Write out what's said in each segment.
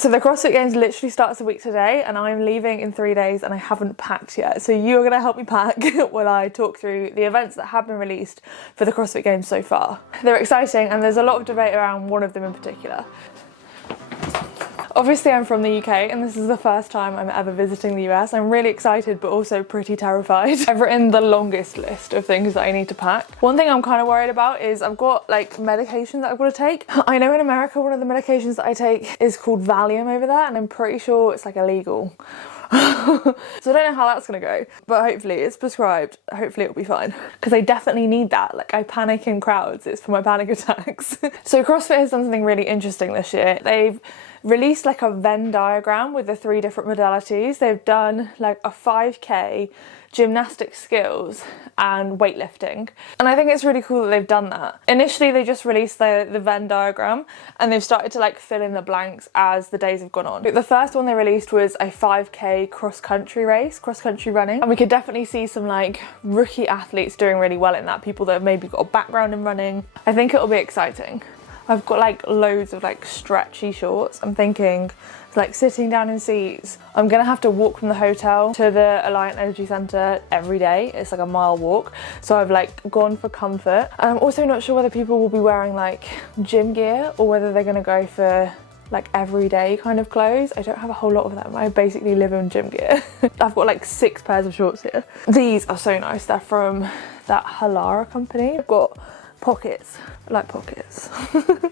So the CrossFit Games literally starts a week today and I'm leaving in 3 days and I haven't packed yet. So you're going to help me pack while I talk through the events that have been released for the CrossFit Games so far. They're exciting and there's a lot of debate around one of them in particular. Obviously I'm from the UK and this is the first time I'm ever visiting the US. I'm really excited but also pretty terrified. I've written the longest list of things that I need to pack. One thing I'm kind of worried about is I've got like medication that I've got to take. I know in America one of the medications that I take is called Valium over there and I'm pretty sure it's like illegal. So I don't know how that's gonna go, but hopefully it's prescribed. Hopefully it'll be fine because I definitely need that. Like I panic in crowds, it's for my panic attacks. So CrossFit has done something really interesting this year. They've released like a Venn diagram with the 3 different modalities. They've done like a 5k, gymnastic skills and weightlifting. And I think it's really cool that they've done that. Initially they just released the Venn diagram and they've started to like fill in the blanks as the days have gone on. The first one they released was a 5k cross-country race, cross-country running. And we could definitely see some like rookie athletes doing really well in that, people that have maybe got a background in running. I think it'll be exciting. I've got like loads of like stretchy shorts. I'm thinking like sitting down in seats. I'm gonna have to walk from the hotel to the Alliant Energy Centre every day. It's like a mile walk. So I've like gone for comfort. And I'm also not sure whether people will be wearing like gym gear or whether they're gonna go for like everyday kind of clothes. I don't have a whole lot of them. I basically live in gym gear. I've got like 6 pairs of shorts here. These are so nice. They're from that Halara company. I've got pockets, I like pockets.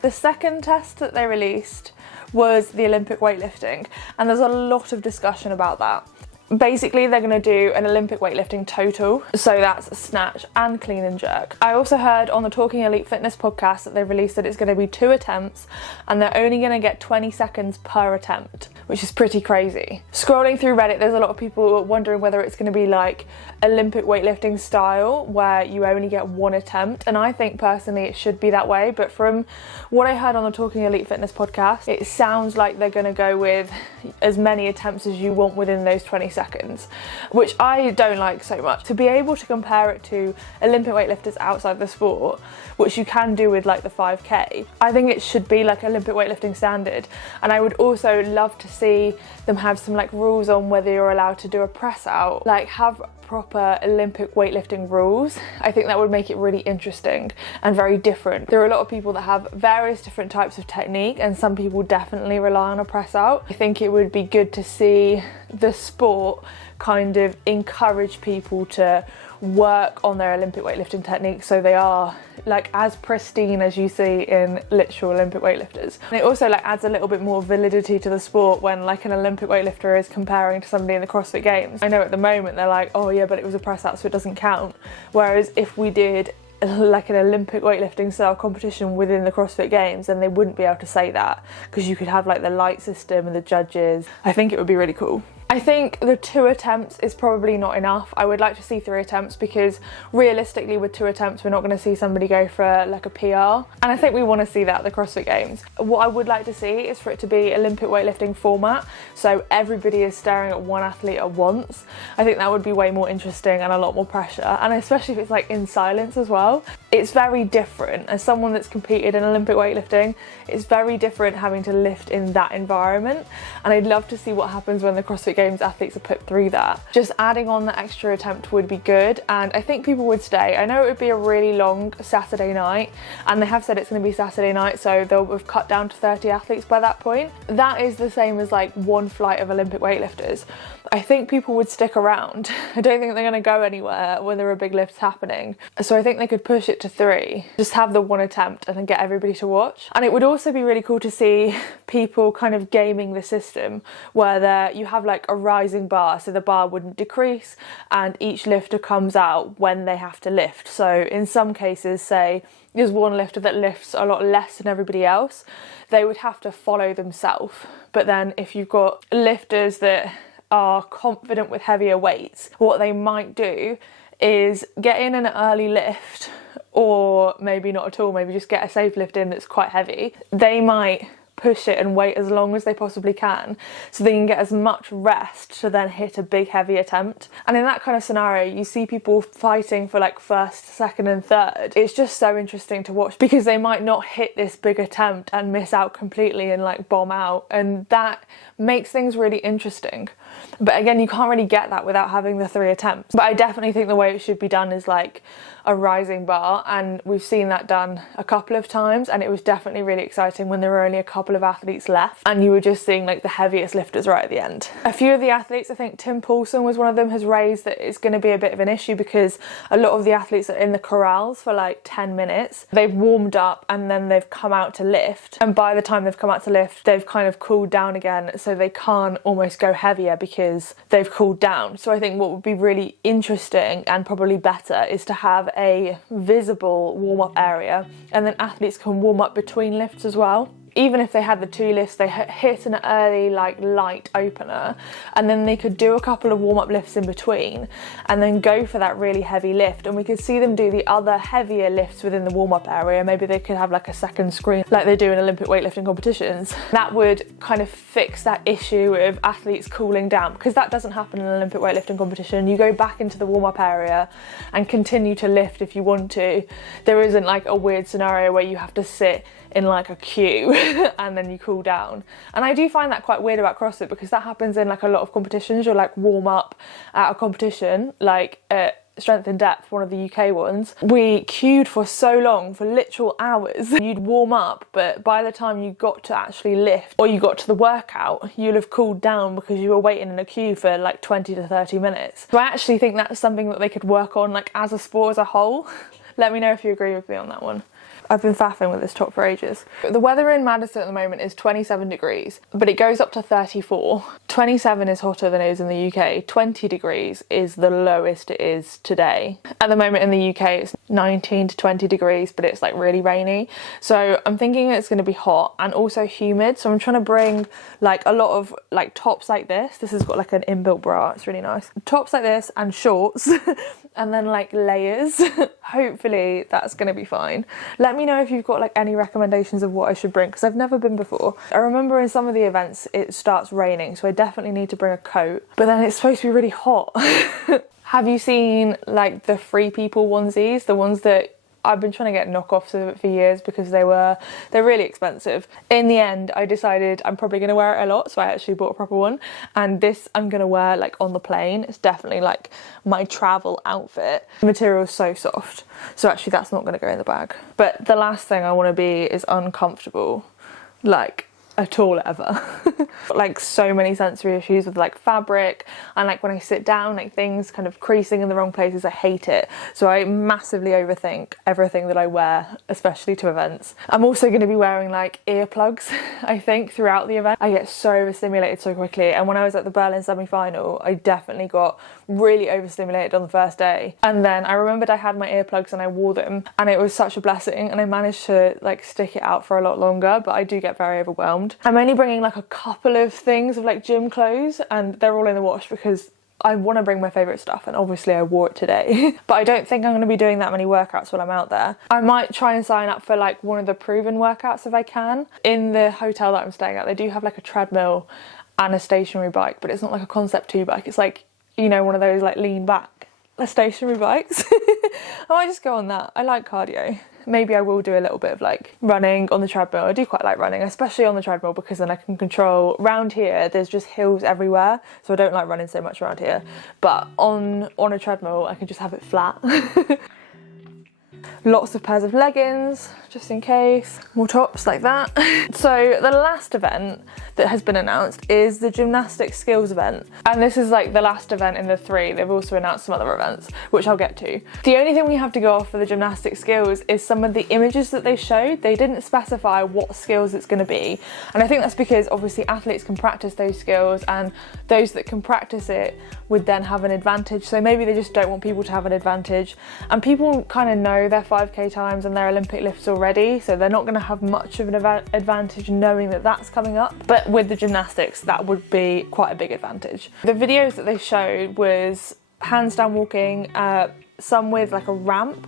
The second test that they released was the Olympic weightlifting, and there's a lot of discussion about that. Basically, they're going to do an Olympic weightlifting total, so that's snatch and clean and jerk. I also heard on the Talking Elite Fitness podcast that they've released that it's going to be 2 attempts and they're only going to get 20 seconds per attempt, which is pretty crazy. Scrolling through Reddit, there's a lot of people wondering whether it's going to be like Olympic weightlifting style where you only get 1 attempt, and I think personally it should be that way, but from what I heard on the Talking Elite Fitness podcast, it sounds like they're going to go with as many attempts as you want within those 20 seconds, which I don't like so much. To be able to compare it to Olympic weightlifters outside the sport, which you can do with like the 5k, I think it should be like Olympic weightlifting standard. And I would also love to see them have some like rules on whether you're allowed to do a press out, like have proper Olympic weightlifting rules. I think that would make it really interesting and very different. There are a lot of people that have various different types of technique and some people definitely rely on a press out. I think it would be good to see the sport kind of encourage people to work on their Olympic weightlifting techniques so they are like as pristine as you see in literal Olympic weightlifters. And it also like adds a little bit more validity to the sport when like an Olympic weightlifter is comparing to somebody in the CrossFit Games. I know at the moment they're like, oh yeah, but it was a press out so it doesn't count. Whereas if we did like an Olympic weightlifting style competition within the CrossFit Games, then they wouldn't be able to say that because you could have like the light system and the judges. I think it would be really cool. I think the 2 attempts is probably not enough. I would like to see 3 attempts because realistically with 2 attempts we're not going to see somebody go for like a PR, and I think we want to see that at the CrossFit Games. What I would like to see is for it to be Olympic weightlifting format, so everybody is staring at one athlete at once. I think that would be way more interesting and a lot more pressure, and especially if it's like in silence as well. It's very different. As someone that's competed in Olympic weightlifting, it's very different having to lift in that environment, and I'd love to see what happens when the CrossFit Games athletes are put through that. Just adding on the extra attempt would be good, and I think people would stay. I know it would be a really long Saturday night, and they have said it's going to be Saturday night, so they'll have cut down to 30 athletes by that point. That is the same as like 1 flight of Olympic weightlifters. I think people would stick around. I don't think they're going to go anywhere when there are big lifts happening. So I think they could push it to 3, just have the 1 attempt and then get everybody to watch. And it would also be really cool to see people kind of gaming the system where you have like a rising bar, so the bar wouldn't decrease and each lifter comes out when they have to lift. So in some cases, say there's one lifter that lifts a lot less than everybody else, they would have to follow themselves. But then if you've got lifters that are confident with heavier weights, what they might do is get in an early lift, or maybe not at all, maybe just get a safe lift in that's quite heavy. They might push it and wait as long as they possibly can so they can get as much rest to then hit a big heavy attempt. And in that kind of scenario, you see people fighting for like first, second and third. It's just so interesting to watch because they might not hit this big attempt and miss out completely and like bomb out, and that makes things really interesting. But again, you can't really get that without having the 3 attempts. But I definitely think the way it should be done is like a rising bar, and we've seen that done a couple of times, and it was definitely really exciting when there were only a couple of athletes left and you were just seeing like the heaviest lifters right at the end. A few of the athletes, I think Tim Paulson was one of them, has raised that it's going to be a bit of an issue because a lot of the athletes are in the corrals for like 10 minutes. They've warmed up and then they've come out to lift, and by the time they've come out to lift they've kind of cooled down again, so they can't almost go heavier because they've cooled down. So I think what would be really interesting and probably better is to have a visible warm-up area, and then athletes can warm up between lifts as well. Even if they had the 2 lifts, they hit an early like light opener, and then they could do a couple of warm-up lifts in between and then go for that really heavy lift, and we could see them do the other heavier lifts within the warm-up area. Maybe they could have like a second screen like they do in Olympic weightlifting competitions. That would kind of fix that issue of athletes cooling down, because that doesn't happen in an Olympic weightlifting competition. You go back into the warm-up area and continue to lift if you want to. There isn't like a weird scenario where you have to sit in like a queue and then you cool down. And I do find that quite weird about CrossFit, because that happens in like a lot of competitions. You'll like warm up at a competition, like at Strength in Depth, one of the UK ones. We queued for so long, for literal hours. You'd warm up, but by the time you got to actually lift or you got to the workout, you'll have cooled down because you were waiting in a queue for like 20 to 30 minutes. So I actually think that's something that they could work on like as a sport as a whole. Let me know if you agree with me on that one. I've been faffing with this top for ages. The weather in Madison at the moment is 27 degrees, but it goes up to 34. 27 is hotter than it is in the UK. 20 degrees is the lowest it is today. At the moment in the UK, it's 19 to 20 degrees, but it's like really rainy. So I'm thinking it's gonna be hot and also humid. So I'm trying to bring like a lot of like tops like this. This has got like an inbuilt bra, it's really nice. Tops like this and shorts and then like layers. Hopefully that's gonna be fine. Let me know if you've got like any recommendations of what I should bring, because I've never been before. I remember in some of the events it starts raining, so I definitely need to bring a coat, but then it's supposed to be really hot. Have you seen like the Free People onesies, the ones that I've been trying to get knockoffs of it for years because they're really expensive. In the end, I decided I'm probably going to wear it a lot, so I actually bought a proper one. And this I'm going to wear like on the plane. It's definitely like my travel outfit. The material is so soft, so actually that's not going to go in the bag. But the last thing I want to be is uncomfortable, like at all ever. Like so many sensory issues with like fabric, and like when I sit down, like things kind of creasing in the wrong places. I hate it. So I massively overthink everything that I wear, especially to events. I'm also going to be wearing like earplugs, I think, throughout the event. I get so overstimulated so quickly, and when I was at the Berlin semi-final, I definitely got really overstimulated on the first day. And then I remembered I had my earplugs and I wore them, and it was such a blessing, and I managed to like stick it out for a lot longer, but I do get very overwhelmed. I'm only bringing like a couple of things of like gym clothes, and they're all in the wash because I want to bring my favourite stuff, and obviously I wore it today. But I don't think I'm going to be doing that many workouts while I'm out there. I might try and sign up for like one of the proven workouts if I can. In the hotel that I'm staying at, they do have like a treadmill and a stationary bike, but it's not like a Concept 2 bike. It's like, you know, one of those like lean back stationary bikes. I might just go on that. I like cardio. Maybe I will do a little bit of like running on the treadmill. I do quite like running, especially on the treadmill, because then I can control. Round here there's just hills everywhere, so I don't like running so much around here, but on a treadmill I can just have it flat. Lots of pairs of leggings, just in case. More tops like that. So the last event that has been announced is the gymnastics skills event. And this is like the last event in the 3. They've also announced some other events, which I'll get to. The only thing we have to go off for the gymnastics skills is some of the images that they showed. They didn't specify what skills it's going to be. And I think that's because obviously athletes can practice those skills, and those that can practice it would then have an advantage. So maybe they just don't want people to have an advantage. And people kind of know their 5k times and their Olympic lifts already, so they're not going to have much of an advantage knowing that that's coming up. But with the gymnastics, that would be quite a big advantage. The videos that they showed was handstand walking, some with like a ramp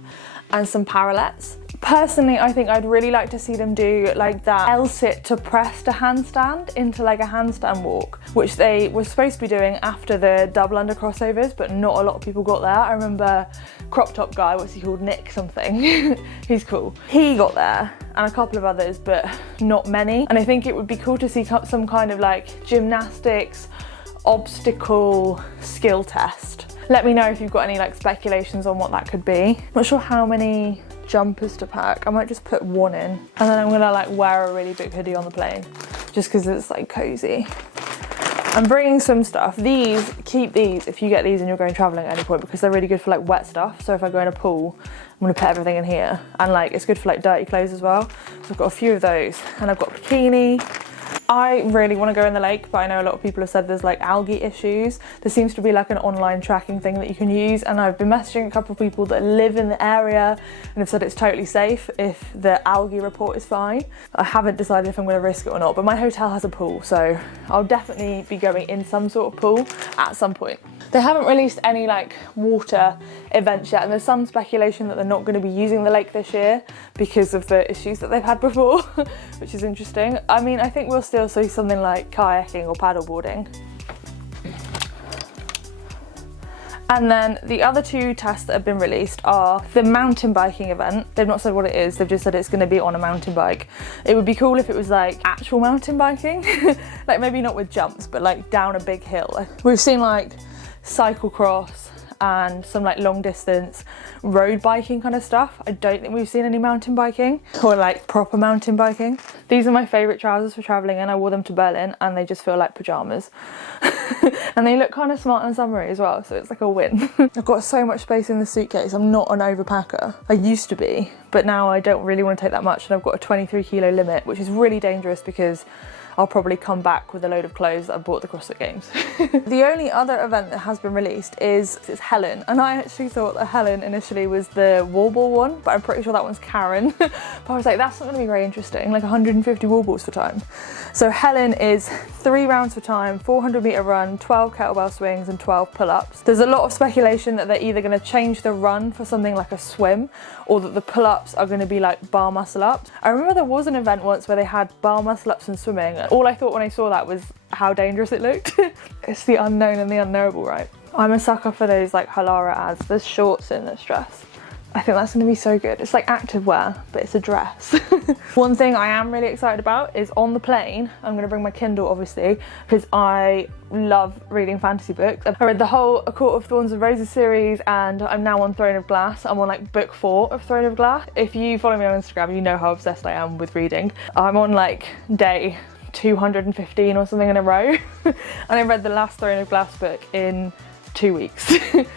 and some parallettes. Personally, I think I'd really like to see them do like that L-sit to press to handstand into like a handstand walk, which they were supposed to be doing after the double under crossovers, but not a lot of people got there. I remember crop top guy, what's he called, Nick something, he's cool. He got there and a couple of others, but not many. And I think it would be cool to see some kind of like gymnastics, obstacle skill test. Let me know if you've got any like speculations on what that could be. Not sure how many jumpers to pack. I might just put one in, and then I'm gonna like wear a really big hoodie on the plane just because it's like cozy. I'm bringing swim stuff. Keep these if you get these and you're going traveling at any point, because they're really good for like wet stuff. So if I go in a pool, I'm gonna put everything in here, and like it's good for like dirty clothes as well. So I've got a few of those, and I've got a bikini. I really want to go in the lake, but I know a lot of people have said there's like algae issues. There seems to be like an online tracking thing that you can use, and I've been messaging a couple of people that live in the area and have said it's totally safe if the algae report is fine. I haven't decided if I'm going to risk it or not, but my hotel has a pool, so I'll definitely be going in some sort of pool at some point. They haven't released any like water events yet, and there's some speculation that they're not going to be using the lake this year because of the issues that they've had before, which is interesting. I mean, I think we'll still see something like kayaking or paddleboarding. And then the other two tests that have been released are the mountain biking event. They've not said what it is, they've just said it's going to be on a mountain bike. It would be cool if it was like actual mountain biking, like maybe not with jumps, but like down a big hill. We've seen like cyclocross and some like long distance road biking kind of stuff. I don't think we've seen any mountain biking or like proper mountain biking. These are my favourite trousers for travelling in. I wore them to Berlin and they just feel like pyjamas. And they look kind of smart and summery as well, so it's like a win. I've got so much space in the suitcase. I'm not an overpacker. I used to be, but now I don't really want to take that much, and I've got a 23 kilo limit, which is really dangerous because I'll probably come back with a load of clothes that I bought at the CrossFit Games. The only other event that has been released is Helen, and I actually thought that Helen initially was the wall ball one, but I'm pretty sure that one's Karen. But I was like, that's not going to be very interesting, like 150 wall balls for time. So Helen is 3 rounds for time, 400 meter run, 12 kettlebell swings and 12 pull-ups. There's a lot of speculation that they're either going to change the run for something like a swim, or that the pull-ups are going to be like bar muscle ups. I remember there was an event once where they had bar muscle ups and swimming. All I thought when I saw that was how dangerous it looked. It's the unknown and the unknowable, right? I'm a sucker for those like Halara ads. There's shorts in this dress. I think that's going to be so good. It's like activewear, but it's a dress. One thing I am really excited about is on the plane, I'm going to bring my Kindle obviously, because I love reading fantasy books. I read the whole A Court of Thorns and Roses series, and I'm now on Throne of Glass. I'm on like book 4 of Throne of Glass. If you follow me on Instagram, you know how obsessed I am with reading. I'm on like day 215 or something in a row. And I read the last Throne of Glass book in 2 weeks,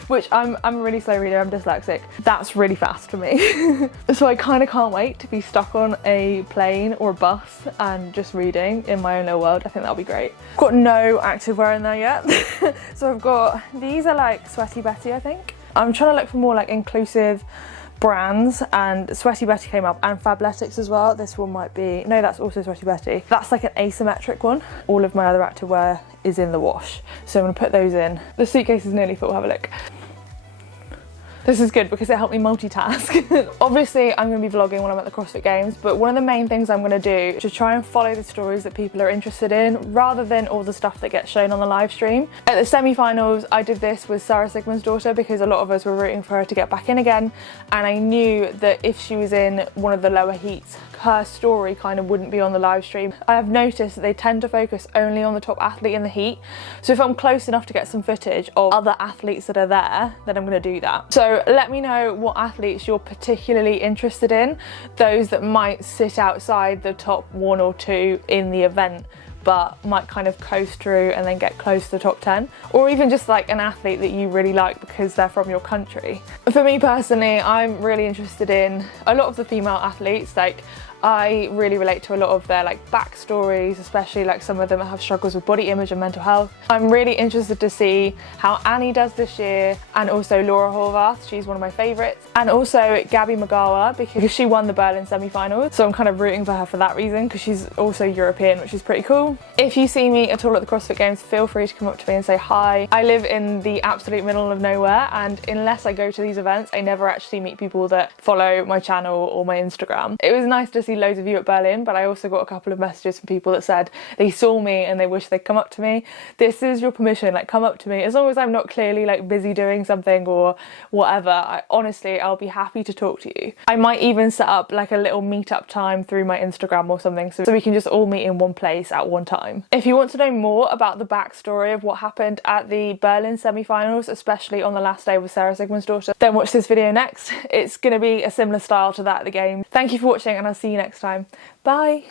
which I'm a really slow reader, I'm dyslexic. That's really fast for me. So I kind of can't wait to be stuck on a plane or a bus and just reading in my own little world. I think that'll be great. I've got no activewear in there yet. So I've got, these are like Sweaty Betty, I think. I'm trying to look for more like inclusive brands, and Sweaty Betty came up, and Fabletics as well. This one might be, no, that's also Sweaty Betty. That's like an asymmetric one. All of my other activewear is in the wash, so I'm gonna put those in. The suitcase is nearly full, have a look. This is good because it helped me multitask. Obviously, I'm going to be vlogging when I'm at the CrossFit Games, but one of the main things I'm going to do is to try and follow the stories that people are interested in, rather than all the stuff that gets shown on the live stream. At the semi-finals, I did this with Sarah Sigmund's daughter because a lot of us were rooting for her to get back in again, and I knew that if she was in one of the lower heats, her story kind of wouldn't be on the live stream. I have noticed that they tend to focus only on the top athlete in the heat, so if I'm close enough to get some footage of other athletes that are there, then I'm going to do that. So let me know what athletes you're particularly interested in, those that might sit outside the top 1 or 2 in the event but might kind of coast through and then get close to the top 10, or even just like an athlete that you really like because they're from your country. For me personally, I'm really interested in a lot of the female athletes. Like, I really relate to a lot of their like backstories, especially like some of them have struggles with body image and mental health. I'm really interested to see how Annie does this year, and also Laura Horvath, she's one of my favourites, and also Gabby Magawa because she won the Berlin semi-finals, so I'm kind of rooting for her for that reason because she's also European, which is pretty cool. If you see me at all at the CrossFit Games, feel free to come up to me and say hi. I live in the absolute middle of nowhere, and unless I go to these events, I never actually meet people that follow my channel or my Instagram. It was nice to see loads of you at Berlin, but I also got a couple of messages from people that said they saw me and they wish they'd come up to me. This is your permission, like come up to me. As long as I'm not clearly like busy doing something or whatever, honestly, I'll be happy to talk to you. I might even set up like a little meetup time through my Instagram or something so we can just all meet in one place at one time. If you want to know more about the backstory of what happened at the Berlin semi-finals, especially on the last day with Sarah Sigmundsdottir, then watch this video next. It's going to be a similar style to that at the game. Thank you for watching, and I'll see you next time. Bye!